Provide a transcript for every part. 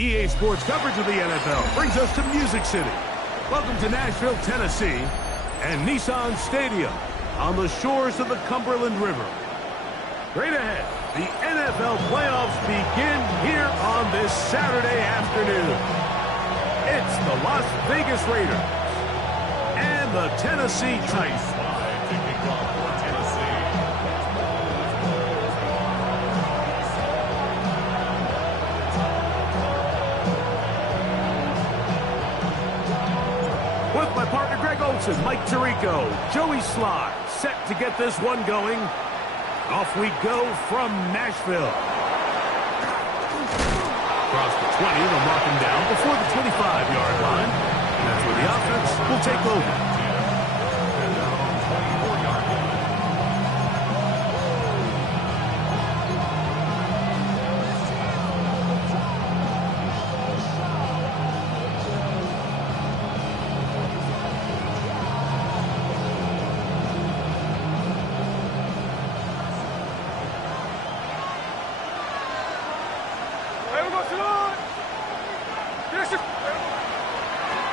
EA Sports coverage of the NFL brings us to Music City. Welcome to Nashville, Tennessee, and Nissan Stadium on the shores of the Cumberland River. Straight ahead, the NFL playoffs begin here on this Saturday afternoon. It's the Las Vegas Raiders and the Tennessee Titans. With my partner Greg Olson, Mike Tirico, Joey Sly, set to get this one going. Off we go from Nashville. Across the 20, they'll mark him down before the 25-yard line. And that's where the offense will take over.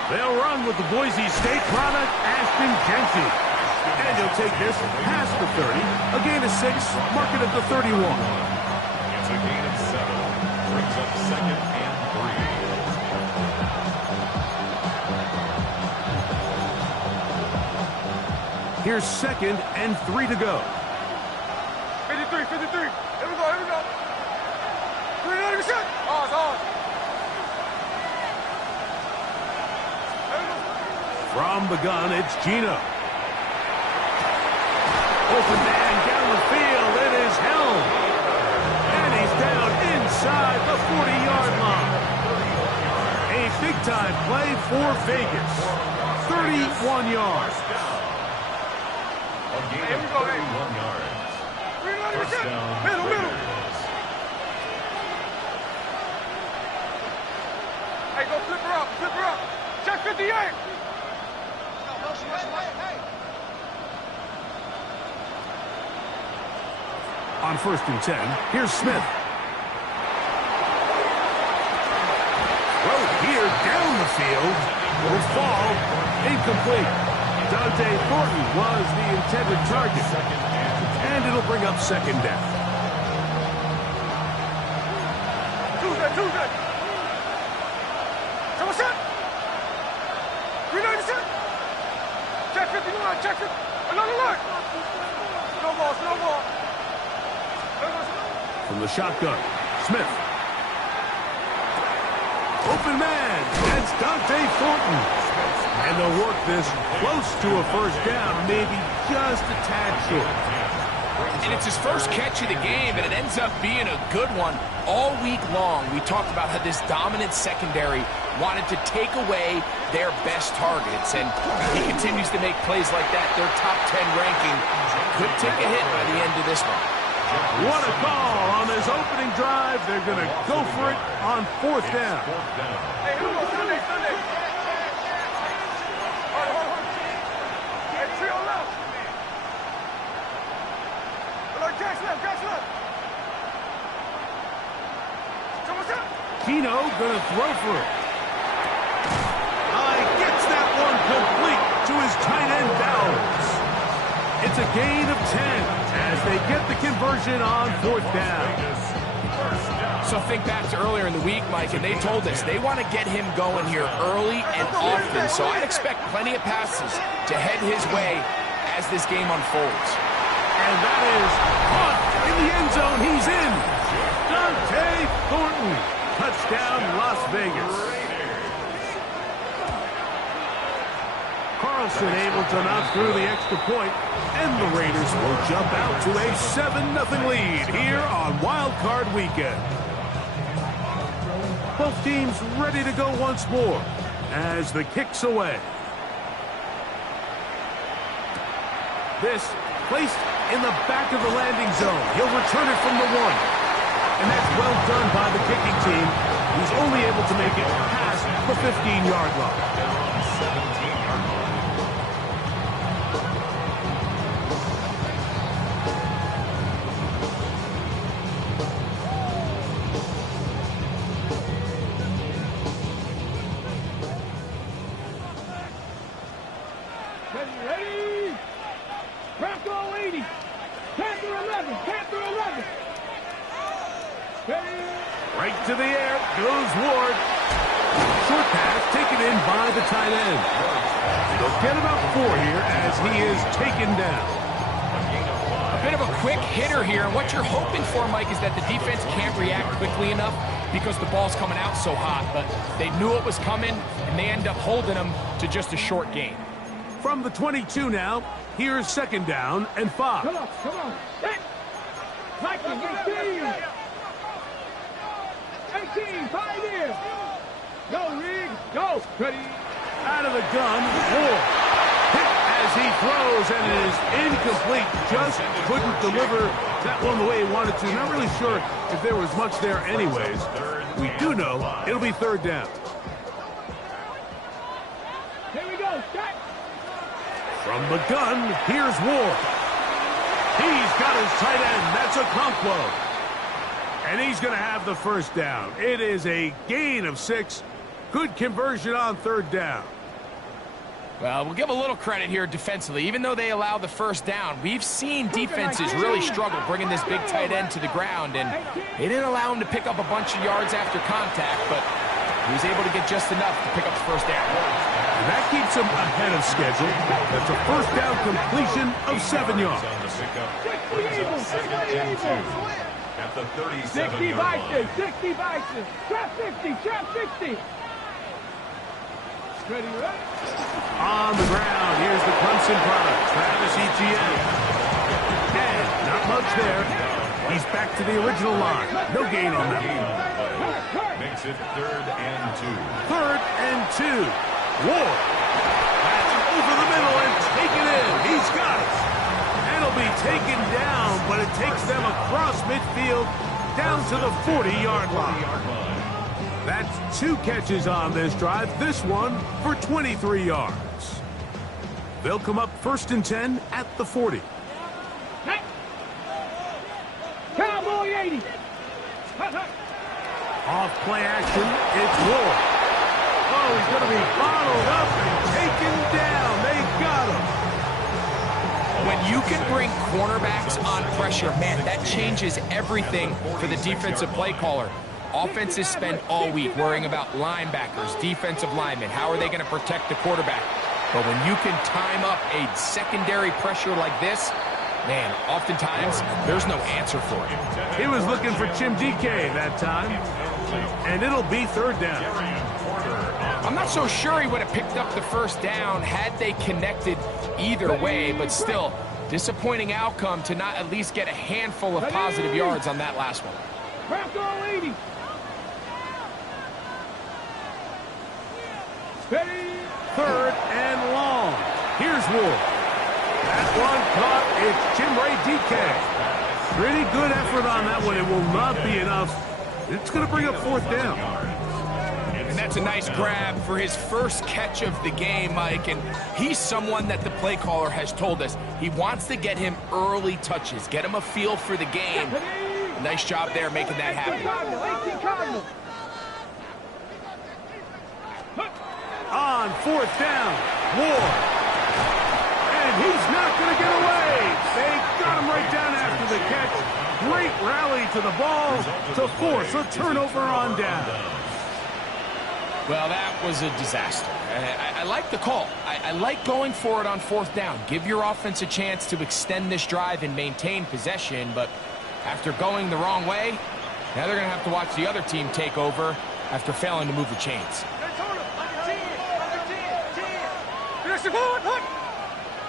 They'll run with the Boise State product, Ashton Jeanty. And he'll take this past the 30, a gain of 6, mark it at the 31. It's a gain of 7, brings up 2nd and 3. Here's 2nd and 3 to go. 53. Here we go. 390%. Oh, it's on. From the gun, it's Gino. Open man down the field. It is Helm. And he's down inside the 40-yard line. A big-time play for Vegas. 31 yards. A gain of 31 yards. First down, Middle. Hey, go flip her up. Check 58. On 1st and 10, here's Smith. Throw here down the field. Will fall. Incomplete. Dante Thornton was the intended target. And it'll bring up 2nd down. Tuesday. Come on, set. 390%. Check 59. Check 50. Another look. No ball. From the shotgun, Smith. Open man. That's Dante Thornton. And they'll work this close to a first down, maybe just a tad short. And it's his first catch of the game, and it ends up being a good one. All week long, we talked about how this dominant secondary wanted to take away their best targets, and he continues to make plays like that. Their top 10 ranking could take a hit by the end of this one. What a call on this opening drive. They're going to go for it on 4th down. Hey, here we go. Sunday. Hold on. Hey, trio left. Jack's left. Come on, set. Keno going to throw for it. He gets that one complete to his tight end Downs. It's a gain of 10 as they get the conversion on 4th down. So think back to earlier in the week, Mike, and they told us they want to get him going here early and often. So I'd expect plenty of passes to head his way as this game unfolds. And that is caught in the end zone. He's in. Dante Thornton. Touchdown, Las Vegas. Carlson able to knock through the extra point, and the Raiders will jump out to a 7-0 lead here on Wild Card Weekend. Both teams ready to go once more as the kick's away. This placed in the back of the landing zone. He'll return it from the 1. And that's well done by the kicking team, who's only able to make it past the 15-yard line. 17-yard line. Ready? Bronco 80. Panther 11. Panther 11. Ready? Right to the air goes Ward. Short pass taken in by the tight end. They'll get about 4 here as he is taken down. A bit of a quick hitter here, and what you're hoping for, Mike, is that the defense can't react quickly enough because the ball's coming out so hot, but they knew it was coming, and they end up holding them to just a short gain. From the 22 now, here's 2nd down and 5. Come on, come on. Hey! Vikings, 18! 18, Pioneer! Go, Rig, go! Ready? Out of the gun, Ward. Hit as he throws, and it is incomplete. Just couldn't deliver that one the way he wanted to. Not really sure if there was much there anyways. We do know it'll be 3rd down. Here we go, shot! From the gun, here's Ward. He's got his tight end. That's Okonkwo. And he's going to have the 1st down. It is a gain of 6. Good conversion on 3rd down. Well, we'll give a little credit here defensively. Even though they allow the 1st down, we've seen defenses really struggle bringing this big tight end to the ground, and they didn't allow him to pick up a bunch of yards after contact, but he was able to get just enough to pick up the 1st down. And that keeps him ahead of schedule. That's a 1st down completion of 7 yards. On the pickup, brings up 2nd and 2 at the 60 37-yard Vikings, line. 60 Vikings. Trap 60, trap 60. Ready, ready? On the ground, here's the Clemson product, Travis Etienne. And not much there. He's back to the original line. No gain on that one. Makes it 3rd and 2. 3rd and 2. Ward. That's over the middle and taken in. He's got it. And it'll be taken down, but it takes them across midfield down to the 40-yard line. That's 2 catches on this drive. This one for 23 yards. They'll come up 1st and 10 at the 40. Hey. Cowboy 80. Off play action, it's Ward. Oh, he's going to be bottled up and taken down. They got him. When you can bring cornerbacks on pressure, man, that changes everything for the defensive play caller. Offenses spend all week worrying about linebackers, defensive linemen. How are they going to protect the quarterback? But when you can time up a secondary pressure like this, man, oftentimes there's no answer for it. He was looking for Chimdike that time, and it'll be 3rd down. I'm not so sure he would have picked up the 1st down had they connected either way, but still, disappointing outcome to not at least get a handful of positive yards on that last one. Bronco 80. Ready? 3rd and long. Here's Ward. That one caught. It's Chimray DK. Pretty good effort on that one. It will not be enough. It's going to bring up 4th down. And that's a nice grab for his first catch of the game, Mike. And he's someone that the play caller has told us he wants to get him early touches, get him a feel for the game. Nice job there making that happen. 18 Cardinal. On 4th down, Ward. And he's not going to get away. They got him right down after the catch. Great rally to the ball to force a turnover on down. Well, that was a disaster. I like the call. I like going for it on 4th down. Give your offense a chance to extend this drive and maintain possession, but after going the wrong way, now they're going to have to watch the other team take over after failing to move the chains.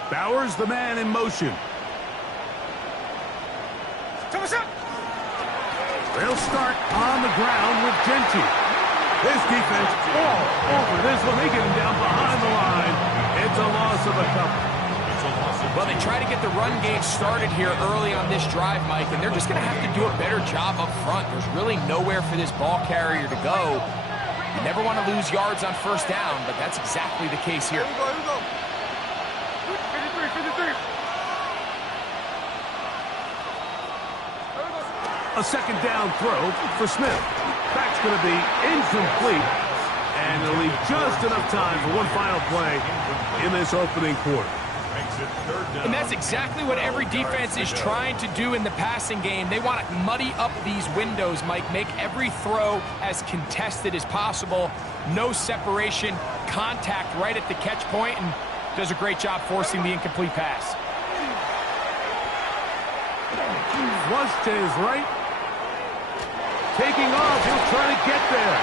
Bowers, the man in motion. They'll start on the ground with Genty. This defense all over this one. They get him down behind the line. It's a loss of a couple. Well, they try to get the run game started here early on this drive, Mike, and they're just going to have to do a better job up front. There's really nowhere for this ball carrier to go. You never want to lose yards on 1st down, but that's exactly the case here. Here we go. 53. A 2nd down throw for Smith. That's going to be incomplete. And it'll leave just enough time for one final play in this opening quarter. makes it third down. And that's exactly what every defense is trying to do in the passing game. They want to muddy up these windows, Mike, make every throw as contested as possible. No separation, contact right at the catch point, and does a great job forcing the incomplete pass. Flush to his right. Taking off, he'll try to get there.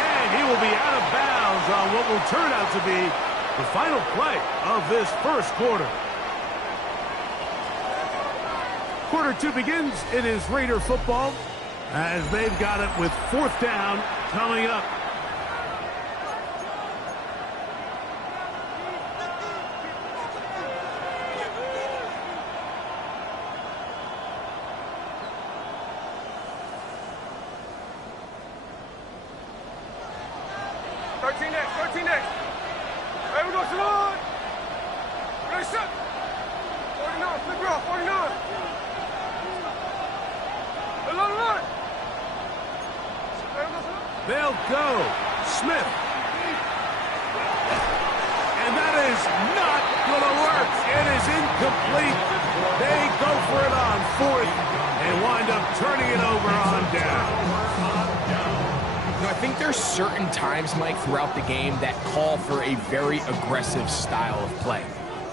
And he will be out of bounds on what will turn out to be the final play of this first quarter. Quarter 2 begins. It is Raider football as they've got it with 4th down coming up. They'll go. Smith. And that is not going to work. It is incomplete. They go for it on 4th and wind up turning it over on down. You know, I think there's certain times, Mike, throughout the game that call for a very aggressive style of play.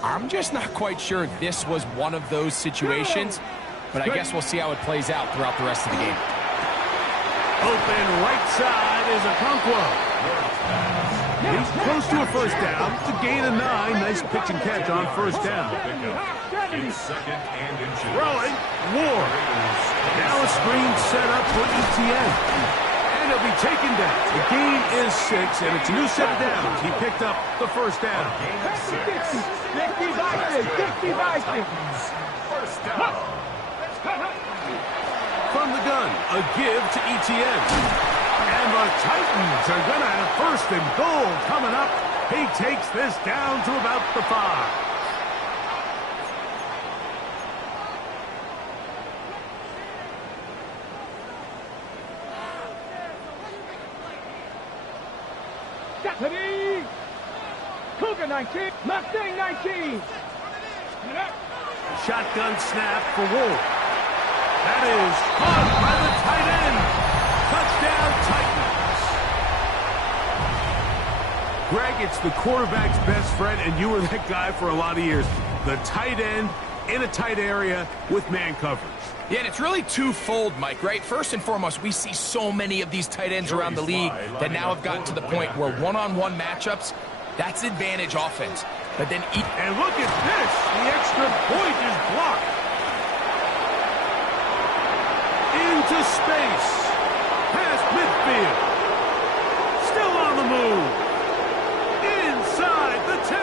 I'm just not quite sure this was one of those situations, but I guess we'll see how it plays out throughout the rest of the game. Open right side is Okonkwo. He's close to a first down. It's a gain of 9. Nice pitch and catch on first down. It's second and inches. Throwing, Ward. Now a screen set up for ETN. And he'll be taken down. The gain is 6, and it's a new set of downs. He picked up the first down. First down. From the gun, a give to ETN. And the Titans are going to have 1st and goal coming up. He takes this down to about the 5. Cougar 19, Mustang 19. Shotgun snap for Wolf. That is caught by the tight end. Touchdown, Titans. Greg, it's the quarterback's best friend, and you were that guy for a lot of years. The tight end in a tight area with man coverage. Yeah, and it's really twofold, Mike, right? First and foremost, we see so many of these tight ends around the league that now have gotten to the point where one-on-one matchups, that's advantage offense. But then... And look at this. The extra point is blocked. Into space. Past midfield. Still on the move. Inside the 10.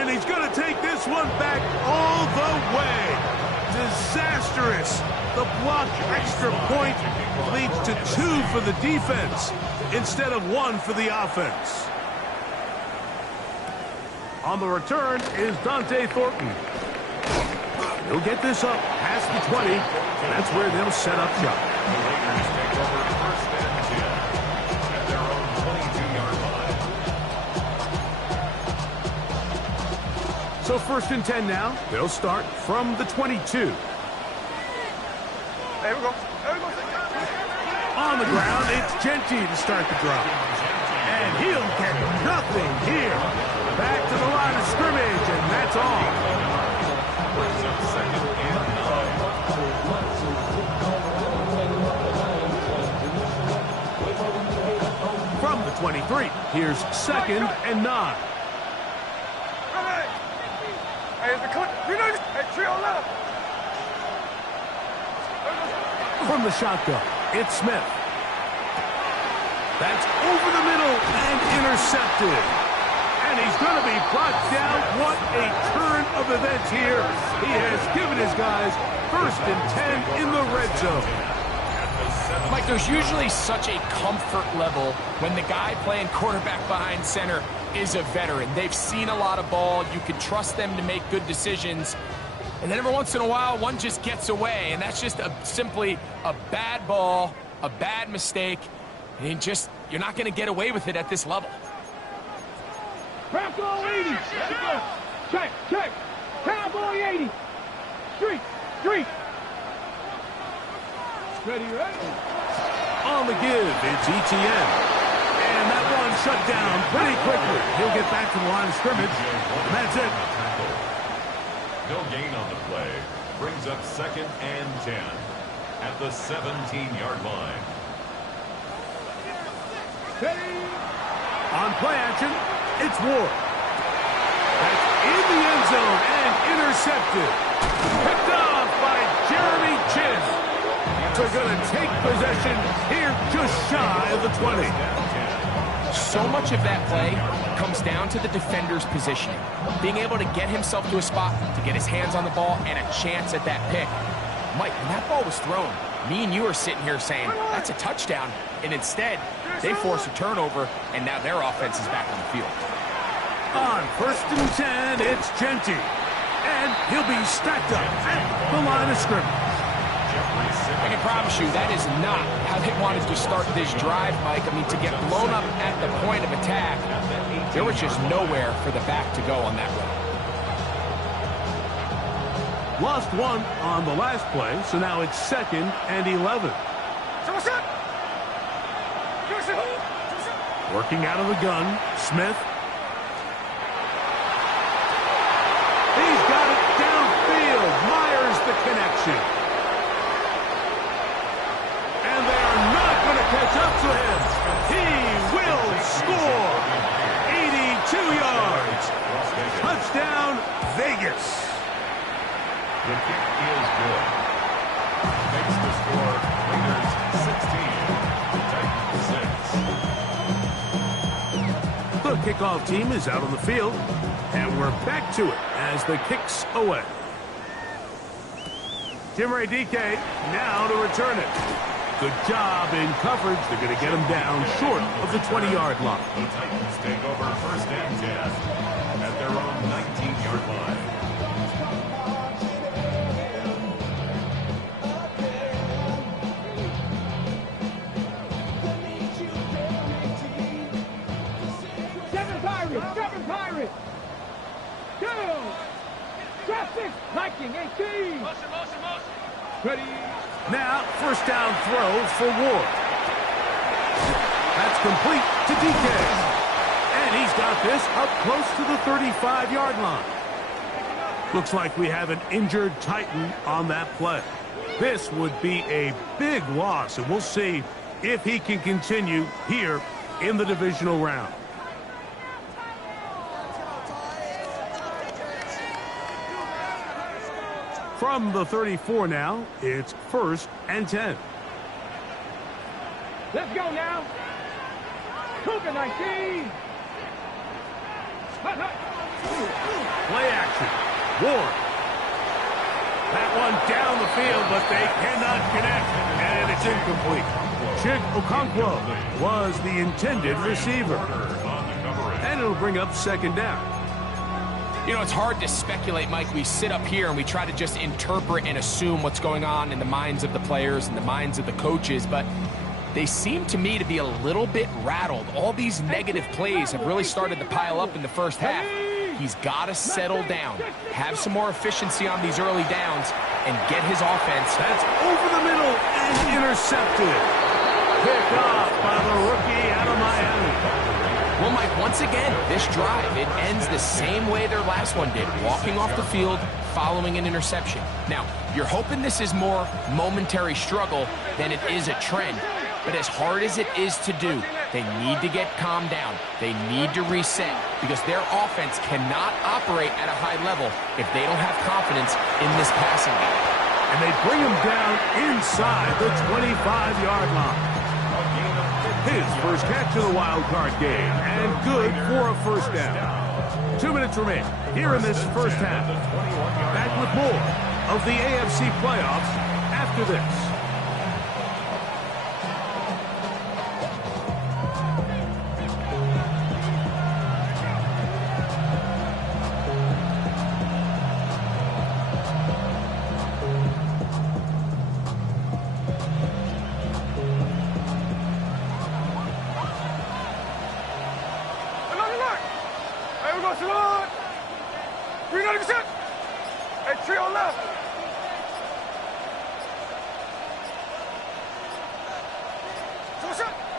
And he's going to take this one back all the way. Disastrous. The blocked extra point leads to 2 for the defense instead of 1 for the offense. On the return is Dante Thornton. He'll get this up past the 20. That's where they'll set up shop. The Raiders take over 1st and 10 at their own 22-yard line. So 1st and 10 now. They'll start from the 22. There we go. On the ground, it's Genty to start the drive. And he'll get nothing here. Back to the line of scrimmage, and that's all. Brings up 2nd and 9. From the 23, here's 2nd and 9. Hey, the coach. Hey, trio left. From the shotgun, it's Smith. That's over the middle and intercepted. And he's going to be brought down. What a turn of events here. He has given his guys 1st and 10 in the red zone. Mike, there's usually such a comfort level when the guy playing quarterback behind center is a veteran. They've seen a lot of ball. You can trust them to make good decisions. And then every once in a while, one just gets away. And that's just simply a bad ball, a bad mistake. And you're not going to get away with it at this level. Check, check. Cowboy 80. Street, street. Ready, ready. On the give, it's ETN. And that one shut down pretty quickly. He'll get back to the line of scrimmage. And that's it. No gain on the play. Brings up 2nd and 10 at the 17-yard line. Ready. On play action, it's Ward. That's in the end zone and intercepted. Picked off by Jeremy Chinn. They're going to take possession here just shy of the 20. So much of that play comes down to the defender's positioning. Being able to get himself to a spot, to get his hands on the ball, and a chance at that pick. Mike, when that ball was thrown, me and you are sitting here saying, that's a touchdown. And instead, they force a turnover, and now their offense is back on the field. On 1st and 10, it's Genty. And he'll be stacked up at the line of scrimmage. I can promise you that is not how they wanted to start this drive, Mike. I mean, to get blown up at the point of attack, there was just nowhere for the back to go on that run. Lost one on the last play, so now it's 2nd and 11. Working out of the gun, Smith. He's got it downfield. Myers the connection. And they are not going to catch up to him. He will score. 82 yards. Touchdown, Vegas. The kick is good. Makes the score Raiders 16, Titans 6. The kickoff team is out on the field, and we're back to it as the kick's away. Timray DK now to return it. Good job in coverage. They're going to get him down short of the 20-yard line. The Titans take over 1st and 10 at their own 19-yard line. Seven Pirates. Go. Traffic. Viking 18. Ready. Now, 1st down throw for Ward. That's complete to DK. And he's got this up close to the 35-yard line. Looks like we have an injured Titan on that play. This would be a big loss, and we'll see if he can continue here in the divisional round. From the 34 now, it's 1st and 10. Let's go now. Cougar 19. Play action. Ward. That one down the field, but they cannot connect, and it's incomplete. Chig Okonkwo was the intended receiver. And it'll bring up 2nd down. You know, it's hard to speculate, Mike. We sit up here and we try to just interpret and assume what's going on in the minds of the players and the minds of the coaches, but they seem to me to be a little bit rattled. All these negative plays have really started to pile up in the first half. He's got to settle down, have some more efficiency on these early downs, and get his offense. That's over the middle and intercepted. Picked off by the rookie out of Miami. Well, Mike, once again, this drive, it ends the same way their last one did, walking off the field, following an interception. Now, you're hoping this is more momentary struggle than it is a trend. But as hard as it is to do, they need to get calmed down. They need to reset because their offense cannot operate at a high level if they don't have confidence in this passing game. And they bring him down inside the 25-yard line. His first catch of the wild card game, and good for a 1st down. 2 minutes remain here in this first half. Back with more of the AFC playoffs after this. 390%. Hey, three on left.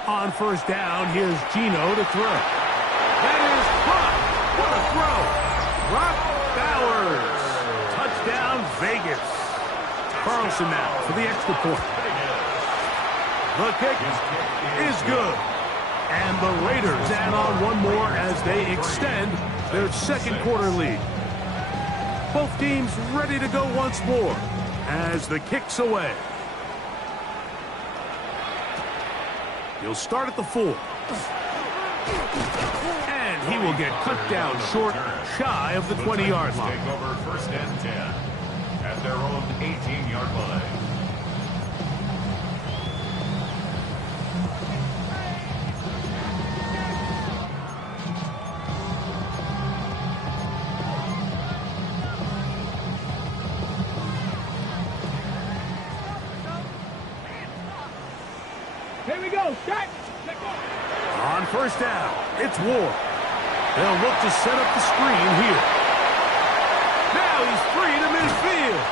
On first down, here's Gino to throw. That is caught. What a throw. Brock Bowers. Touchdown, Vegas. Carlson now for the extra point. The kick is good. And the Raiders add on one more as they extend their second quarter lead. Both teams ready to go once more as the kick's away. He'll start at the 4. And he will get cut down short, shy of the 20-yard line. Take over first and 10 at their own 18-yard line. Here we go. Shot. On first down, it's Ward. They'll look to set up the screen here. Now he's free to midfield.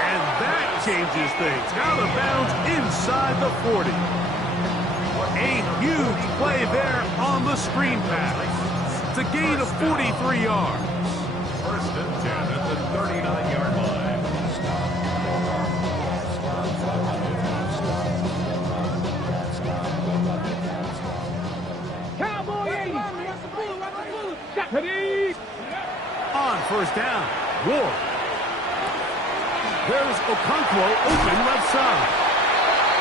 And that changes things. Out of bounds inside the 40. A huge play there on the screen pass. It's a gain of 43 yards. First and 10 at the 39-yard line. On first down, Ward. There's Okonkwo open left side.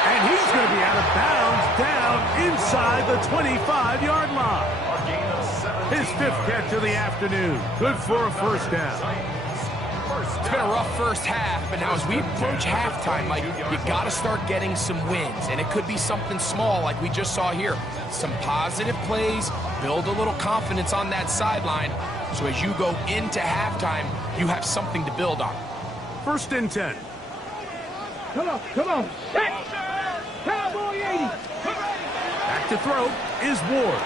And he's going to be out of bounds down inside the 25-yard line. His 5th catch of the afternoon. Good for a first down. It's been a rough first half, but now as we approach halftime, Mike, you got to start getting some wins. And it could be something small like we just saw here. Some positive plays, build a little confidence on that sideline. So as you go into halftime, you have something to build on. First and 10. Come on. Set. Cowboy 80. Back to throw is Ward.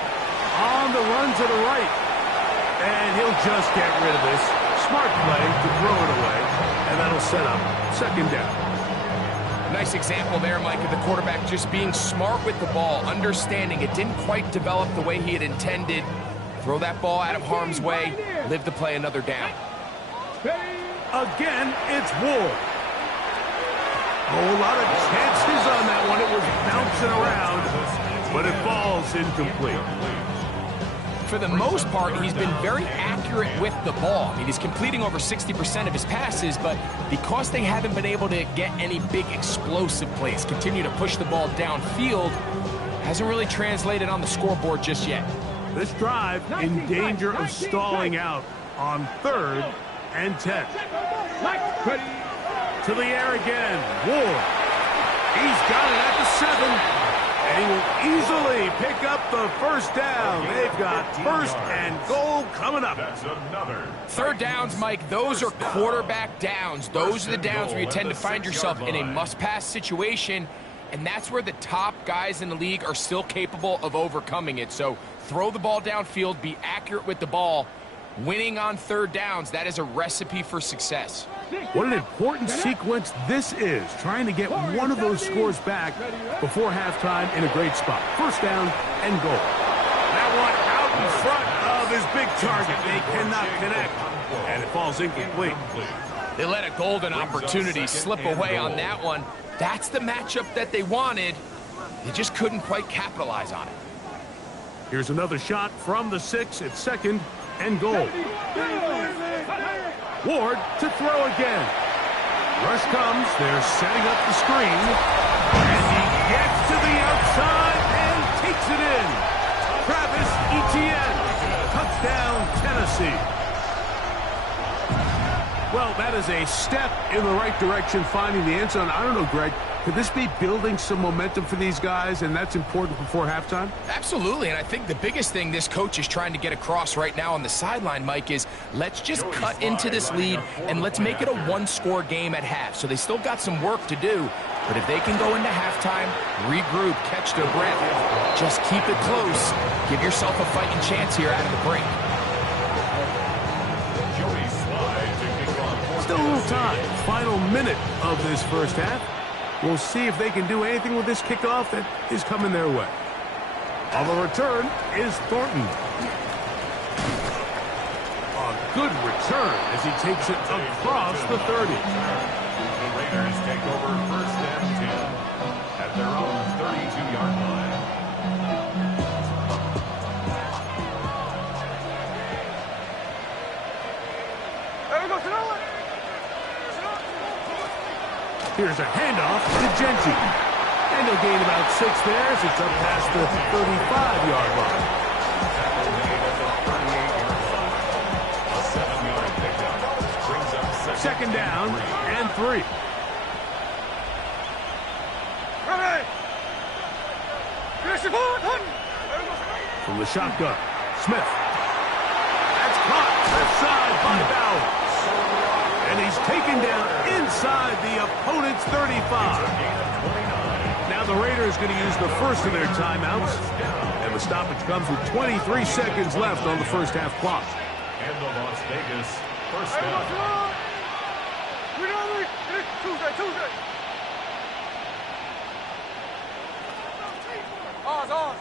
On the run to the right. And he'll just get rid of this. Smart play to throw it away. And that'll set up second down. Nice example there, Mike, of the quarterback just being smart with the ball, understanding it didn't quite develop the way he had intended. Throw that ball out of harm's way, live to play another down. Again, it's Ward. A whole lot of chances on that one. It was bouncing around, but it falls incomplete. For the most part, he's been very accurate with the ball. I mean, he's completing over 60% of his passes, but because they haven't been able to get any big explosive plays, continue to push the ball downfield, hasn't really translated on the scoreboard just yet. This drive in danger of stalling out on 3rd and 10. To the air again, Ward. He's got it at the 7. And he will easily pick up the first down. They've got first and goal coming up. That's another. Third downs, Mike, those are quarterback downs. Those are the downs where you tend to find yourself in a must-pass situation, and that's where the top guys in the league are still capable of overcoming it. So throw the ball downfield, be accurate with the ball. Winning on third downs, that is a recipe for success. What an important sequence this is, trying to get one of those scores back before halftime in a great spot. First down and goal. That one out in front of his big target. They cannot connect, and it falls incomplete. They let a golden opportunity slip away on that one. That's the matchup that they wanted. They just couldn't quite capitalize on it. Here's another shot from the 6 at second and goal. Ward to throw again. Rush comes. They're setting up the screen. And he gets to the outside and takes it in. Travis Etienne. Touchdown, Tennessee. Well, that is a step in the right direction, finding the end zone. I don't know, Greg. Could this be building some momentum for these guys, and that's important before halftime? Absolutely, and I think the biggest thing this coach is trying to get across right now on the sideline, Mike, is let's just cut into this lead and let's make it a one-score game at half. So they still got some work to do, but if they can go into halftime, regroup, catch their breath, just keep it close, give yourself a fighting chance here out of the break. Joey Slye. time, final minute of this first half. We'll see if they can do anything with this kickoff that is coming their way. On the return is Thornton. A good return as he takes it across the 30. The Raiders take over first and 10 at their own 32-yard line. Here's a handoff to Genty. And they'll gain about 6 there as it's up past the 35-yard line. Tackle made at the 38-yard line. A 7-yard pickup brings up Second down and 3. From the shotgun, Smith. That's caught left side by Bowers. And he's taken down inside the opponent's 35. Now the Raiders going to use the first of their timeouts. And the stoppage comes with 23 seconds left on the first half clock. And the Las Vegas first down. Tuesday. Ours.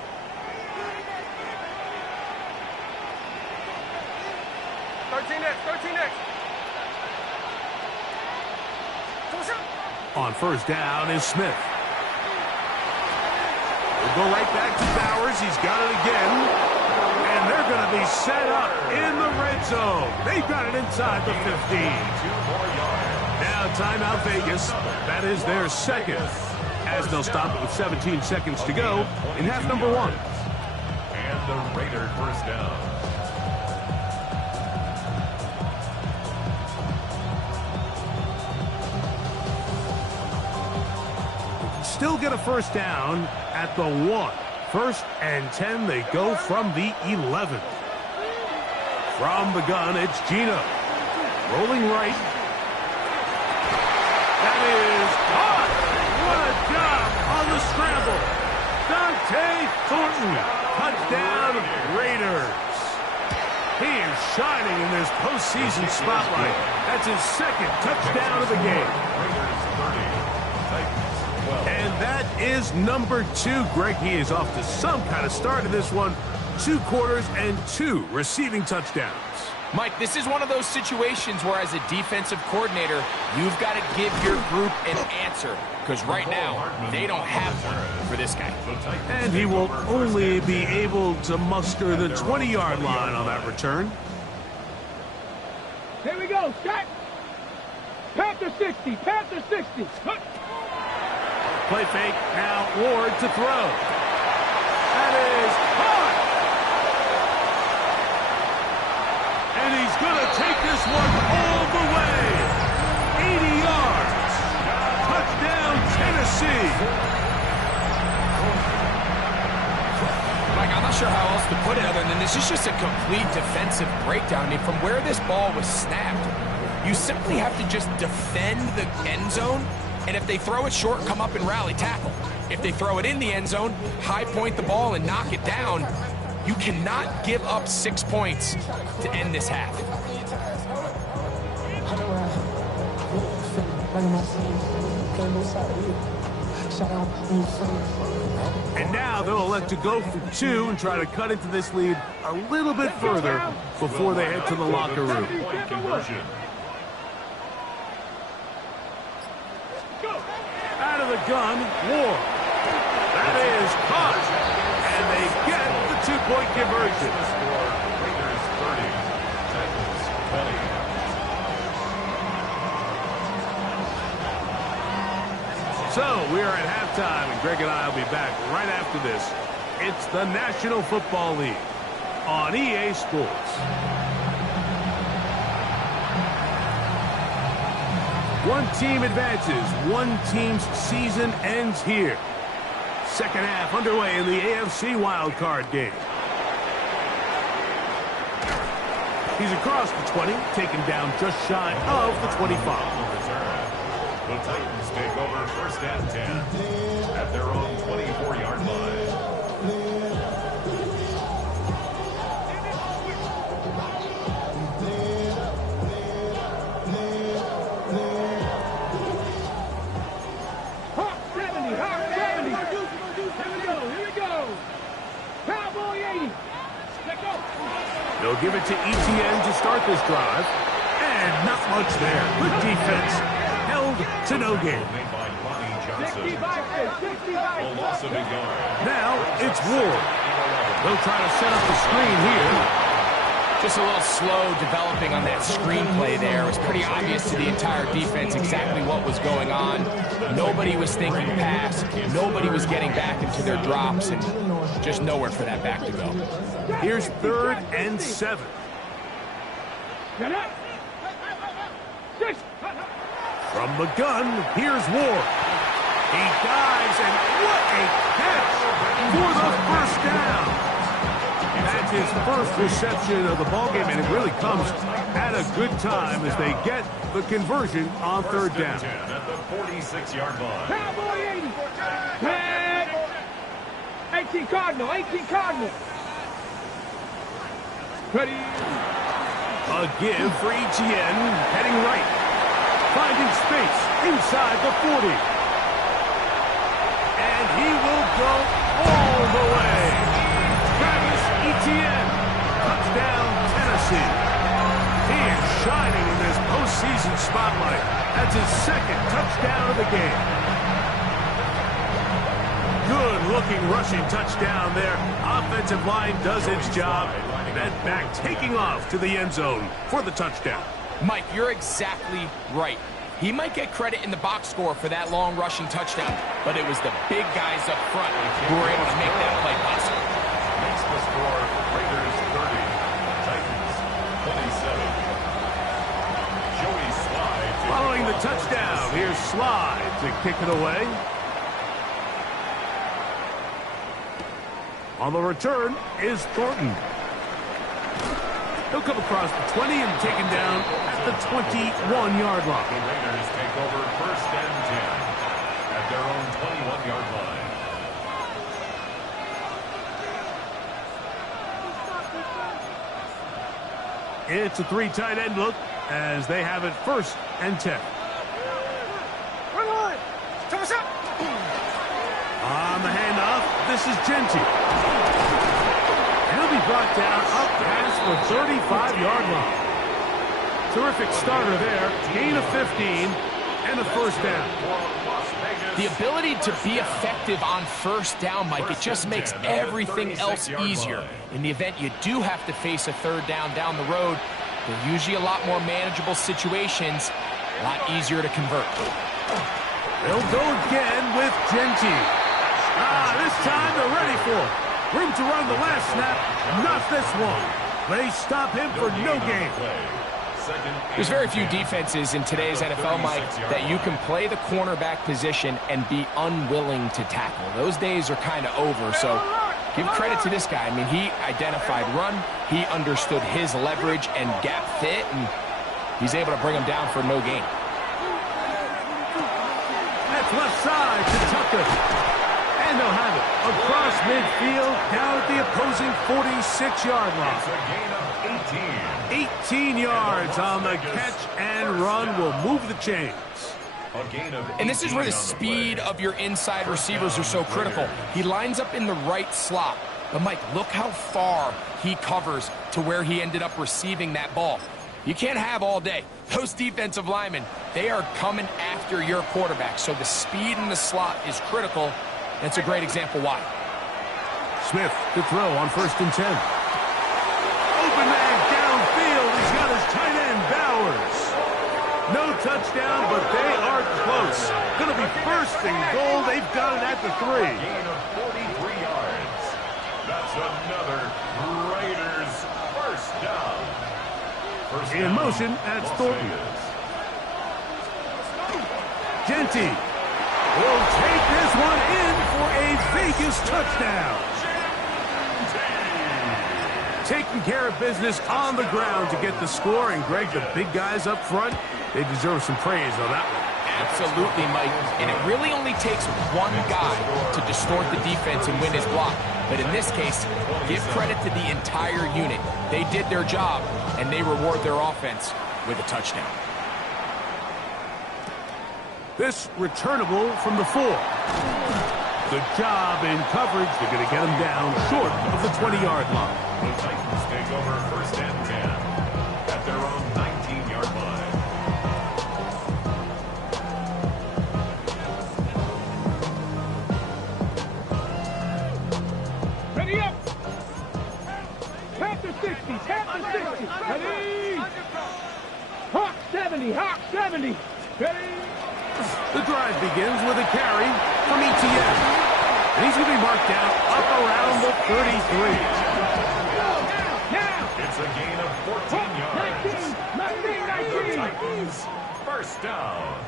13 next. On first down is Smith. We'll go right back to Bowers. He's got it again. And they're going to be set up in the red zone. They've got it inside the 15. 2 more yards. Now timeout Vegas. That is their second. As they'll stop it with 17 seconds to go in half number 1. And the Raider first down. Still get a first down at the 1. First and 10, they go from the 11. From the gun, it's Gino. Rolling right. That is caught. What a job on the scramble. Dante Thornton. Touchdown, Raiders. He is shining in this postseason spotlight. That's his second touchdown of the game. Raiders 30, Titans 12. And that is number 2. Greg, he is off to some kind of start in this one. 2 quarters and 2 receiving touchdowns. Mike, this is one of those situations where as a defensive coordinator, you've got to give your group an answer. Because right now, they don't have one for this guy. And he will only be able to muster the 20-yard line on that return. Here we go, Scott. Panther 60. Play fake, now Ward to throw. That is caught! And he's going to take this one all the way. 80 yards. Touchdown, Tennessee. Mike, I'm not sure how else to put it other than this is just a complete defensive breakdown. I mean, from where this ball was snapped, you simply have to just defend the end zone. And if they throw it short, come up and rally tackle. If they throw it in the end zone, high point the ball and knock it down. You cannot give up 6 points to end this half. And now they'll elect to go for 2 and try to cut into this lead a little bit further before they head to the locker room. Point conversion. Out of the gun, Ward. That is caught. And they get the 2-point conversion. Score, Raiders 30, Titans 20. So we are at halftime, and Greg and I will be back right after this. It's the National Football League on EA Sports. One team advances. One team's season ends here. Second half underway in the AFC wildcard game. He's across the 20, taken down just shy of the 25. The Titans take over first and 10 at their own 24-yard line. They'll give it to Etienne to start this drive. And not much there. Good defense. Held to no gain. Made by Ronnie Johnson. A loss of a yard. Now it's Ward. They'll try to set up the screen here. Just a little slow developing on that screenplay there. It was pretty obvious to the entire defense exactly what was going on. Nobody was thinking pass. Nobody was getting back into their drops, and just nowhere for that back to go. Here's 3rd and 7. From the gun, here's Ward. He dives, and what a catch for the first down. That's his first reception of the ballgame, and it really comes at a good time as they get the conversion on 3rd down. 10 at the 46-yard line. Cowboy 80. 10. 18 Cardinal. 18 Cardinal. Ready. A give for Etienne, heading right. Finding space inside the 40. And he will go all the way. Travis Etienne, touchdown Tennessee. He is shining in this postseason spotlight. That's his 2nd touchdown of the game. Good-looking rushing touchdown there. Offensive line does its job. That back taking off to the end zone for the touchdown. Mike, you're exactly right. He might get credit in the box score for that long rushing touchdown, but it was the big guys up front who were able to make that play possible. Makes the score Raiders 30, Titans 27. Joey Slide. Following the touchdown, here's Slide to kick it away. On the return is Thornton. He'll come across the 20 and taken down at the 21-yard line. The Raiders take over 1st and 10 at their own 21-yard line. It's a 3 tight end look as they have it 1st and 10. Run on. Thomas up. On the handoff, this is Genty. And he'll be brought down up past the 35-yard line. Terrific starter there. Gain of 15 and a 1st down. The ability to be effective on 1st down, Mike, it just makes everything else easier. In the event you do have to face a 3rd down the road, they're usually a lot more manageable situations, a lot easier to convert. They'll go again with Genty. This time they're ready for it. Room to run the last snap, not this one. They stop him for no gain. There's very few defenses in today's NFL, Mike, that you can play the cornerback position and be unwilling to tackle. Those days are kind of over, so give credit to this guy. I mean, he identified run, he understood his leverage and gap fit, and he's able to bring him down for no gain. That's left side to Tucker. And they'll have it across midfield down at the opposing 46-yard line. It's a gain of 18 yards on the catch and run will move the chains. And this is where the speed of your inside receivers are so critical. He lines up in the right slot. But, Mike, look how far he covers to where he ended up receiving that ball. You can't have all day. Those defensive linemen, they are coming after your quarterback. So the speed in the slot is critical. That's a great example why. Smith to throw on 1st and 10. Open man downfield. He's got his tight end, Bowers. No touchdown, but they are close. Going to be 1st and goal. They've got it at the 3. Gain of 43 yards. That's another Raiders 1st down. In motion, that's Thornton. Genty will take this one in for a Vegas touchdown. Taking care of business on the ground to get the score. And, Greg, the big guys up front, they deserve some praise on that one. Absolutely, Mike. And it really only takes one guy to distort the defense and win his block. But in this case, give credit to the entire unit. They did their job, and they reward their offense with a touchdown. This returnable from the 4. Good job in coverage. They're going to get him down short of the 20-yard line. The Titans take over first and 10 at their own 19-yard line. Ready up. Panther 60. Panther 60. Ready. Hawk 70. Hawk 70. Ready. The drive begins with a carry from ETN. And he's going to be marked down up around the 33. Now. It's a gain of 14 yards. 19. Titans, first down.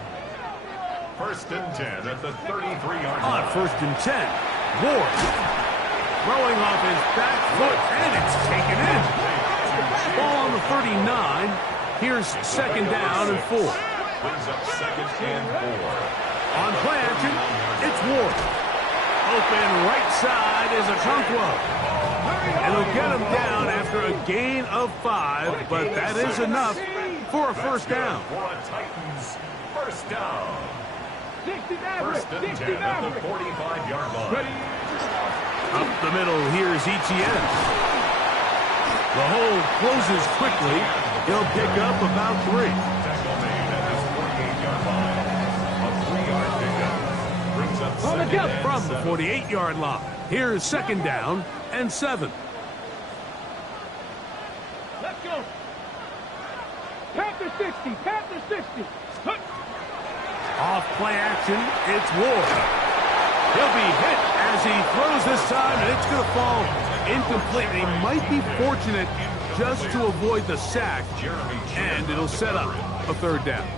First and 10 at the 33-yard On line. first and 10, Ward throwing off his back foot, and it's taken in. Ball on the 39. Here's second down and 4. Brings up second and 4. On play action, it's Ward. Open right side is Okonkwo. It'll get him down after a gain of 5, but that is enough for a first down. For a Titans first down. 60 First and 10 at the 45-yard line. Up the middle, here's Etienne. The hole closes quickly. He'll pick up about 3. Tackle made at his 48-yard line. A 3-yard pickup. Brings up second and From the 7. 48-yard line. Here's second down and 7. Let's go. Panther 60. Panther 60. Off play action, it's Ward. He'll be hit as he throws this time, and it's going to fall incomplete. He might be fortunate just to avoid the sack, and it'll set up a third down.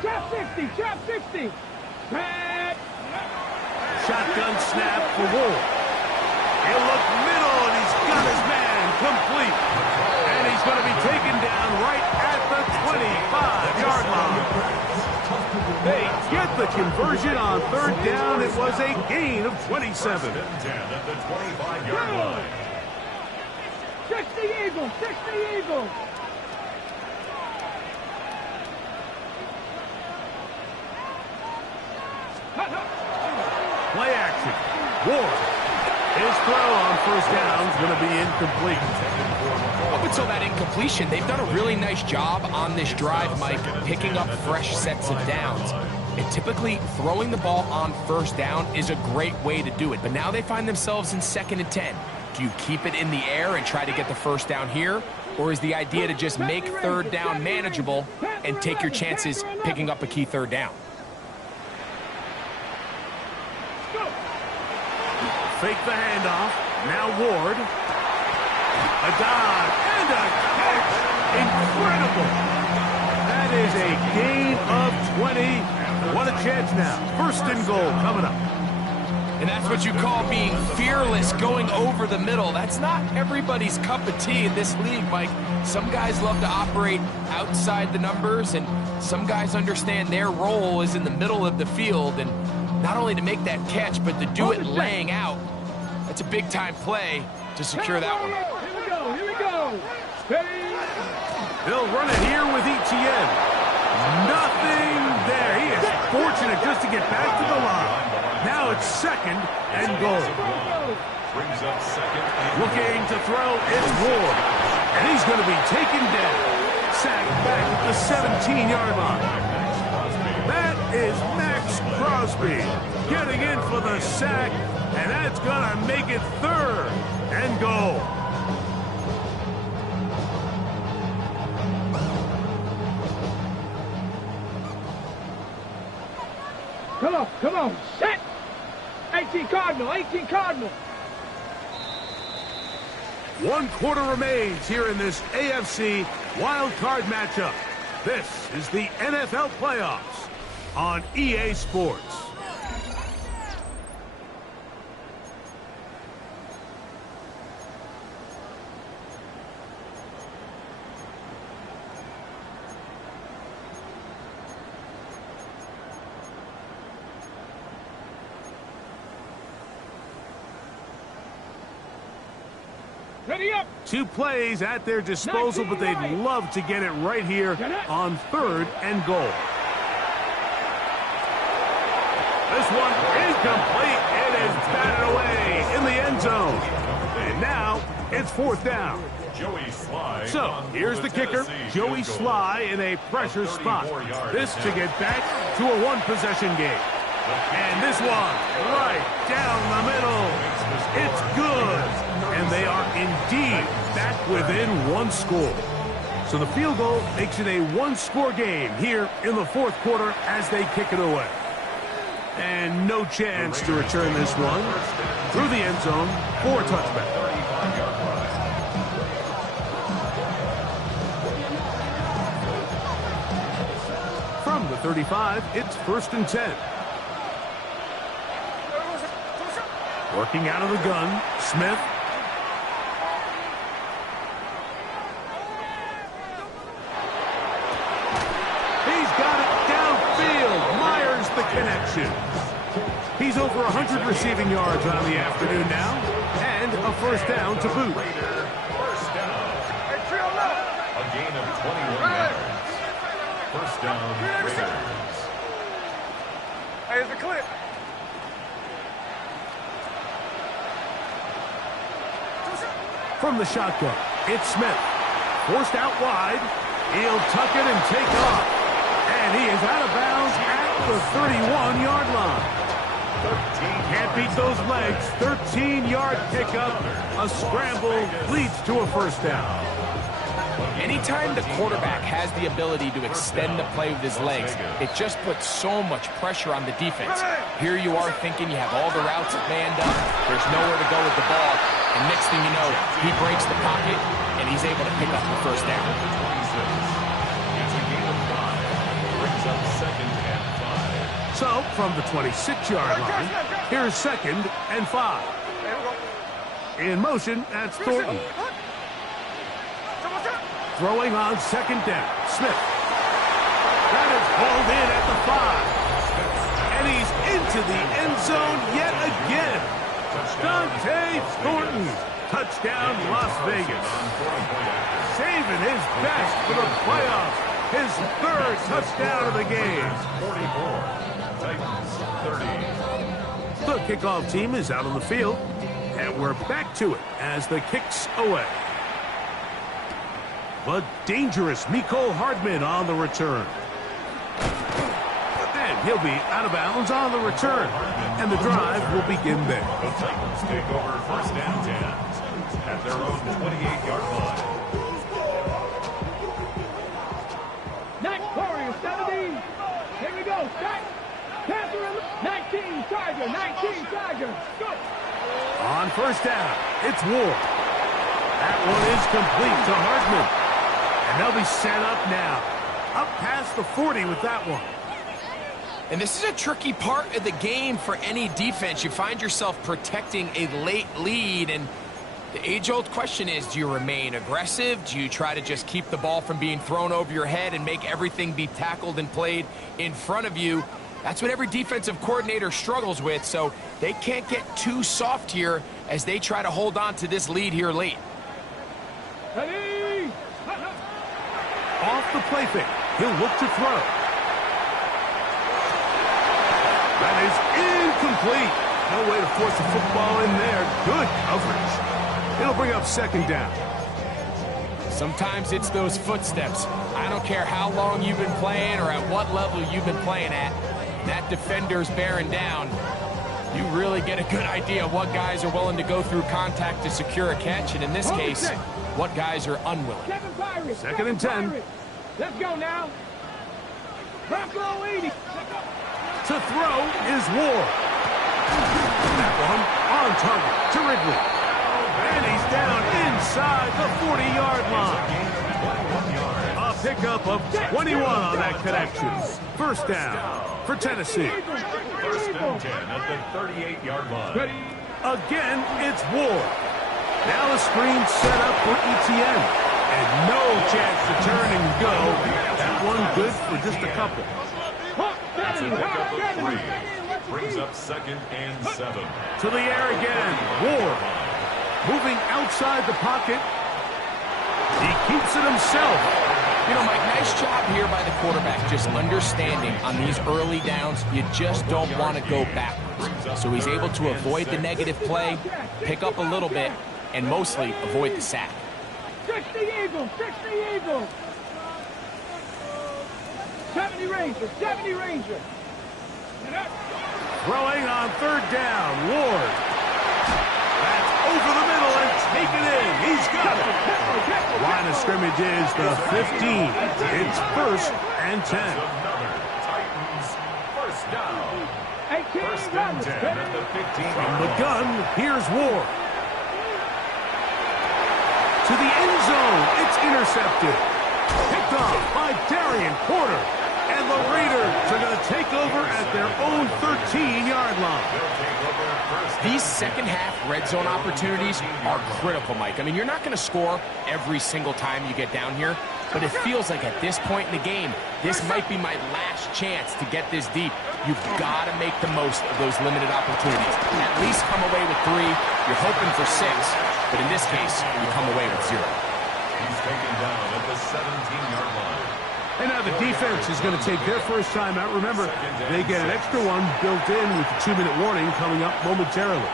Trap 60. Trap 60. Trap. Shotgun snap for Ward. He'll look middle, and he's got his man complete. And he's going to be taken down right at the 25-yard line. They get the conversion on third down. It was a gain of 27. First and 10 at the 25-yard line. 60 Eagles. 60 Eagles. Play action. Ward. His throw on first down is going to be incomplete. Up until that incompletion, they've done a really nice job on this drive, Mike, picking up fresh sets of downs. And typically, throwing the ball on first down is a great way to do it. But now they find themselves in second and 10. Do you keep it in the air and try to get the first down here? Or is the idea to just make third down manageable and take your chances picking up a key third down? Fake the handoff. Now Ward. A dive and a catch. Incredible. That is a gain of 20. What a chance now. First and goal coming up. And that's what you call being fearless, going over the middle. That's not everybody's cup of tea in this league, Mike. Some guys love to operate outside the numbers, and some guys understand their role is in the middle of the field, and not only to make that catch, but to do it laying out. That's a big-time play to secure that one. Here we go. Here we go. Ready. They'll run it here with Etienne. Nothing there. He is fortunate just to get back to the line. Now it's second and goal. Brings up second and Looking to throw, it's Ward. And he's going to be taken down. Sacked back at the 17-yard line. That is Max Crosby getting in for the sack, and that's going to make it third and goal. Come on, set. 18 Cardinal, 18 Cardinal. 1 quarter remains here in this AFC wild card matchup. This is the NFL playoffs on EA Sports. Ready up. 2 plays at their disposal, but they'd love to get it right here on third and goal. one incomplete. It is batted away in the end zone. And now it's fourth down. Joey Sly. So, here's the kicker, Joey Sly in a pressure spot. This to get back to a one-possession game. And this one, right down the middle. It's good. And they are indeed back within one score. So the field goal makes it a one-score game here in the fourth quarter as they kick it away. And no chance to return this one through the end zone for a touchback. From the 35, it's 1st and 10. Working out of the gun, Smith. He's got it downfield. Myers the connection. He's over 100 receiving yards on the afternoon now, and a first down to boot. First down. A gain of 21 yards. First down, Raiders. Hey, it's a clip. From the shotgun, it's Smith. Forced out wide. He'll tuck it and take off. And he is out of bounds at the 31-yard line. Can't beat those legs. 13-yard pickup. A scramble leads to a first down. Anytime the quarterback has the ability to extend the play with his legs, it just puts so much pressure on the defense. Here you are thinking you have all the routes manned up. There's nowhere to go with the ball. And next thing you know, he breaks the pocket, and he's able to pick up the first down. It's a gain of 5. Brings up 2nd and 5. So, from the 26-yard line, here's 2nd and 5. In motion, that's Thornton. Throwing on 2nd down, Smith. That is hauled in at the 5. And he's into the end zone yet again. Dante Thornton. Touchdown, Las Vegas. Saving his best for the playoffs. His 3rd touchdown of the game. 44. Titans 30. The kickoff team is out on the field. And we're back to it as the kick's away. The dangerous Mecole Hardman on the return. And he'll be out of bounds on the return. And the drive will begin there. The Titans take over first and 10 at their own 28-yard line. Next Warrior 17. Here we go. Start. Panther 19 Charger. 19 Charger. Go. On first down, it's Ward. That one is complete to Hardman. And they'll be set up now. Up past the 40 with that one. And this is a tricky part of the game for any defense. You find yourself protecting a late lead, and the age-old question is, do you remain aggressive? Do you try to just keep the ball from being thrown over your head and make everything be tackled and played in front of you? That's what every defensive coordinator struggles with, so they can't get too soft here as they try to hold on to this lead here late. Ready? Off the play fake. He'll look to throw. That is incomplete. No way to force the football in there. Good coverage. It'll bring up 2nd down. Sometimes it's those footsteps. I don't care how long you've been playing or at what level you've been playing at. That defender's bearing down. You really get a good idea of what guys are willing to go through contact to secure a catch, and in this case, what guys are unwilling. 2nd and 10. Let's go now. Bronco 80. To throw is Ward. That one on target to Ridley. And he's down inside the 40-yard line. A pickup of 21 on that connection. First down for Tennessee. First and 10 at the 38-yard line. Again, it's Ward. Now the screen set up for ETN. And no chance to turn and go. That one good for just a couple. That's a pickup of 3. Brings up 2nd and 7. To the air again. Ward. Moving outside the pocket. He keeps it himself. You know, Mike, nice job here by the quarterback, just understanding on these early downs, you just don't want to go backwards. So he's able to avoid the negative play, pick up a little bit, and mostly avoid the sack. 60 Eagles, 60 Eagles. 70 Rangers, 70 Rangers. Throwing on third down, Ward. That's over the middle and taken in. He's got it. Line of scrimmage is the 15. It's 1st and 10. Titans first down. 18 First and 10 at the 15. From the gun, here's Ward. To the end zone, it's intercepted. Picked off by Darian Porter. And the Raiders are going to take over at their own 13-yard line. These second-half red zone opportunities are critical, Mike. I mean, you're not going to score every single time you get down here, but it feels like at this point in the game, this might be my last chance to get this deep. You've got to make the most of those limited opportunities. At least come away with 3. You're hoping for 6, but in this case, you come away with 0. He's taken down at the 17-yard line. And now the defense is going to take their first time out. Remember, they get an extra one built in with the 2-minute warning coming up momentarily.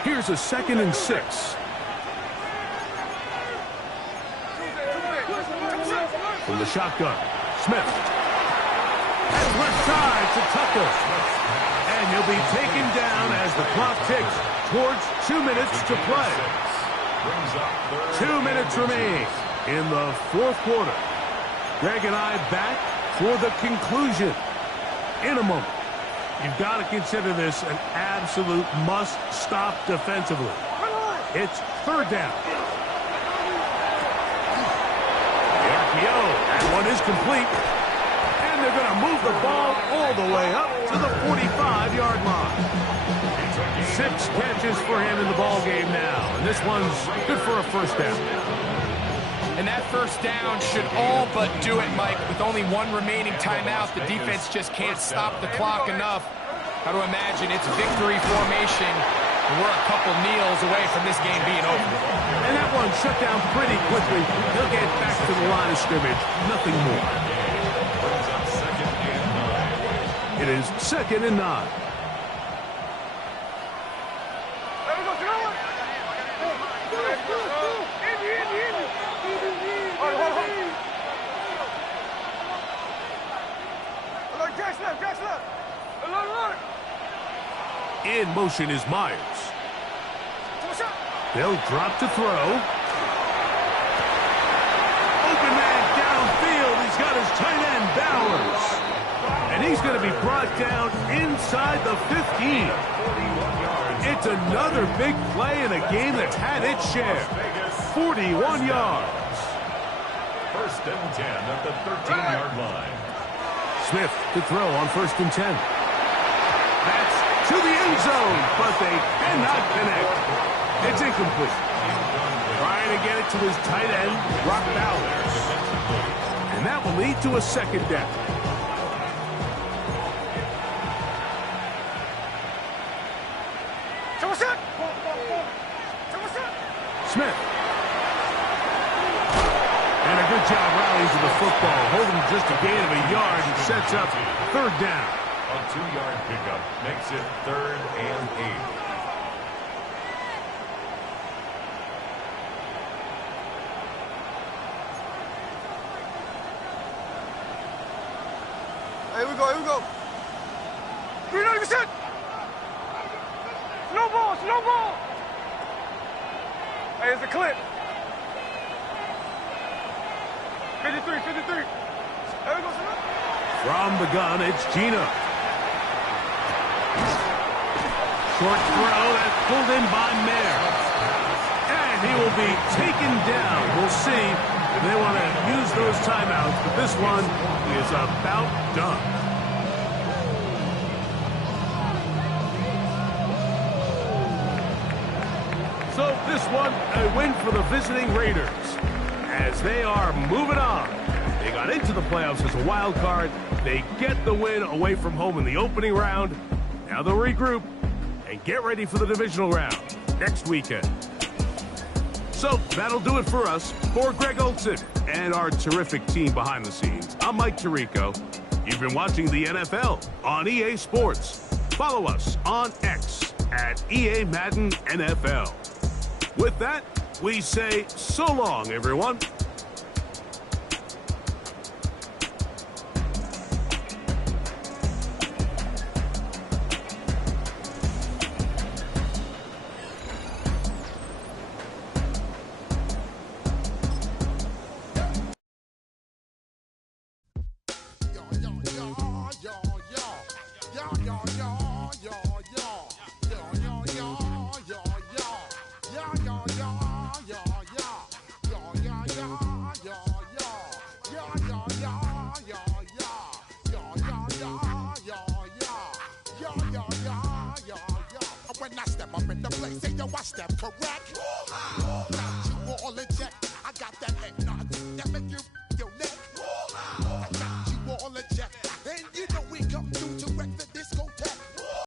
Here's a 2nd and 6. From the shotgun, Smith. At left side to Tucker. And he'll be taken down as the clock ticks towards 2 minutes to play. 2 minutes remain in the 4th quarter. Greg and I back for the conclusion in a moment. You've got to consider this an absolute must-stop defensively. It's 3rd down. The RPO, that one is complete. And they're going to move the ball all the way up to the 45-yard line. 6 catches for him in the ball game now. And this one's good for a first down. And that first down should all but do it, Mike. With only 1 remaining timeout, the defense just can't stop the clock enough. Got to imagine it's victory formation. And we're a couple kneels away from this game being over. And that one shut down pretty quickly. He'll get back to the line of scrimmage. Nothing more. It is 2nd and 9. In motion is Myers. They'll drop to throw. Open man downfield. He's got his tight end, Bowers. And he's going to be brought down inside the 15. It's another big play in a game that's had its share. 41 yards. 1st and 10 at the 13-yard line. Smith to throw on 1st and 10. That's to the end zone, but they cannot connect. It's incomplete. Trying to get it to his tight end, Brock Bowers. And that will lead to a 2nd down. Smith. And a good job rallying to the football, holding just a gain of a yard and sets up 3rd down. A 2-yard pickup makes it 3rd and 8. Here we go. 390%. Slow ball. Hey, it's a clip. 53. There we go, sir. From the gun, it's Gino. Short throw that's pulled in by Mayer. And he will be taken down. We'll see if they want to use those timeouts, but this one is about done. So this one, a win for the visiting Raiders as they are moving on. They got into the playoffs as a wild card. They get the win away from home in the opening round. Now they'll regroup and get ready for the divisional round next weekend. So that'll do it for us. For Greg Olson and our terrific team behind the scenes, I'm Mike Tirico. You've been watching the NFL on EA Sports. Follow us on X at EA Madden NFL. With that, we say so long, everyone. When I step up in the place, say yo, I step correct. Got you all in check.